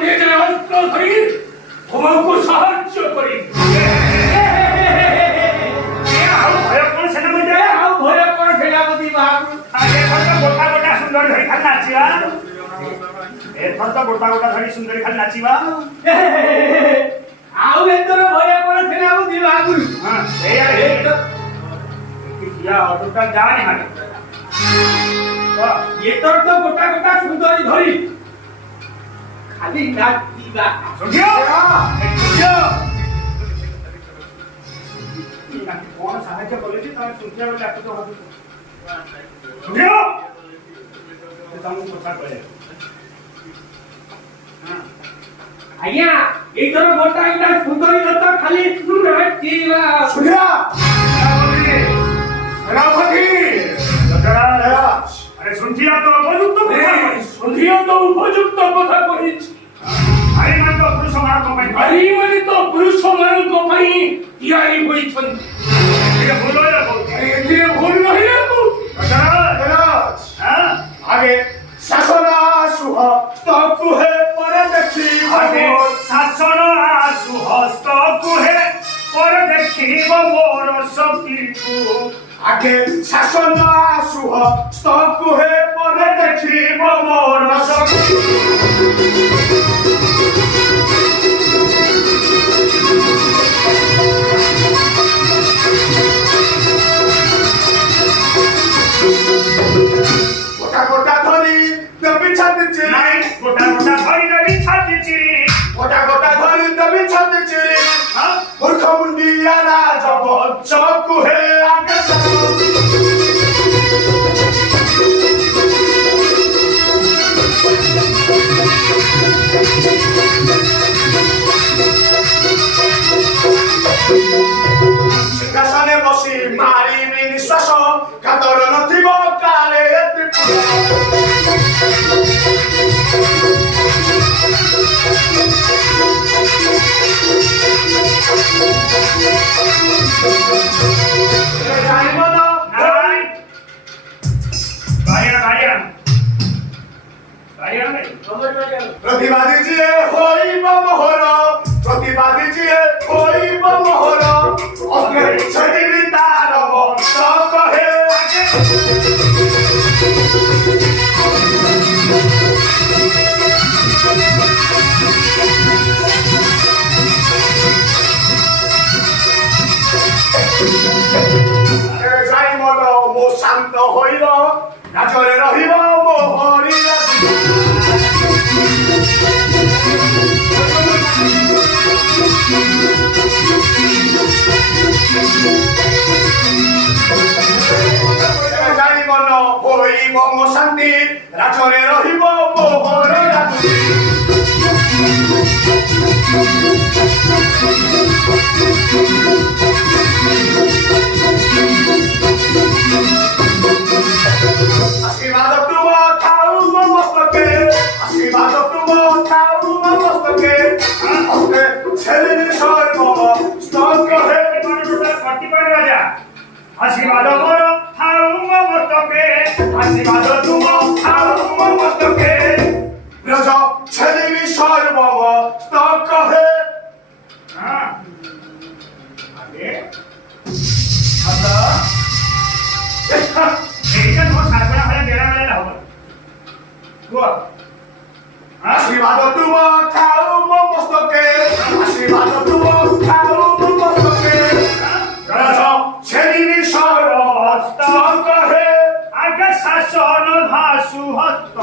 নিজের অস্ত্র ধরি তোমাকে সাহায্য করি ভয়ঙ্কর সেনাপতি বাবু গোটা গোটা সুন্দর ধরি খালি নাচিবা এথর তো গোটা গোটা ধরি সুন্দরী খালি নাচিবা ଆଉ ଏଥର ଭୟ କଣ ଥିଲା ମୁଁ ଦିବା ଆଗୁରୁ ହଁ ଏଇଆ କିଆ ଅଟୋଟା ଯାଣି ମାନେ ଏଥର ତ ଗୋଟା ଗୋଟା ସୁନ୍ଦରୀ ଧରି ଖାଲି ନାଚିବା ସୁଝିଅ କଣ ସାହାଯ୍ୟ କଲେଛି ତମେ ସୁଝିଆ ବେଳେ ଡାକୁଛ ସୁଝିଅ ତମକୁ କଥା କହିଲେ ଆଜ୍ଞା ଏଇଥର ଗୋଟା ଗୋଟା ସୁନ୍ଦରୀ ଦତ୍ତ ଖାଲି ନାଚିବା ସୁଝିଆ সেনাপতি আরে শুনছিয়া তো উপযুক্ত কথা শুনছিয়া তো উপযুক্ত কথা কইছি আরে মানে তো পুরুষ ମାନଙ୍କ ପାଇଁ আরে মানে তো পুরুষ ମାନଙ୍କ ପାଇଁ ତିଆରି ହୋଇଛନ୍ତି এটা ভুল হইলা আরে এতে ভুল নহিলা তো হ্যাঁ আগে শাসন সুহ স্তকু হে পরে দেখিব আগে শাসন সুহ স্তকু হে পরে দেখিব মোর শক্তিকু আগে শাসন সুহ স্তকু হে পরে দেখিব মোর শক্তি গোটা গোটা ধরি দেবী ছাড়িছি নাই গোটা গোটা ধরি দেবী ছাড়িছি গোটা গোটা ধরি দেবী ছাড়িছি মূর্খ মুন্ডিয়া না জগৎ চকু হে আগে সিংহাসনে বসি মারিবি নিঃশ্বাস কাতর নথিব কালে প্রতিবাদী জিয়ে হইব মোহর প্রতিবাদী জিয়ে হইব মোহর অগ্রে ছড়িবি তার বংশ কহে যাই মন মো শান্ত হইল রাজরে রহিব মো হরি যাই মন হইব মো শান্তি রাজরে রহিব মো হরি আশীর্বাদ তুম থাউ মো মস্তকে আশীর্বাদ তুম থাউ মো মস্তকে হস্তে ছেলে সর্ব স্তক হে কটি পারে রাজা আশীর্বাদ মোর থাউ মো মস্তকে আশীর্বাদ তুম থাউ মো মস্তকে ব্রজ ছেলে সর্ব স্তক হে হ্যাঁ আগে আচ্ছা এইটা তো সারবনা হলে বেড়া বেড়া হবে গো আশীর্বাদ তুম থাউ মো মস্তকে আশীর্বাদ তুম থাউ মো মস্তকে রাজ ছেলিবি সর্বস্তক হে আগে শাসন ভাসু হস্ত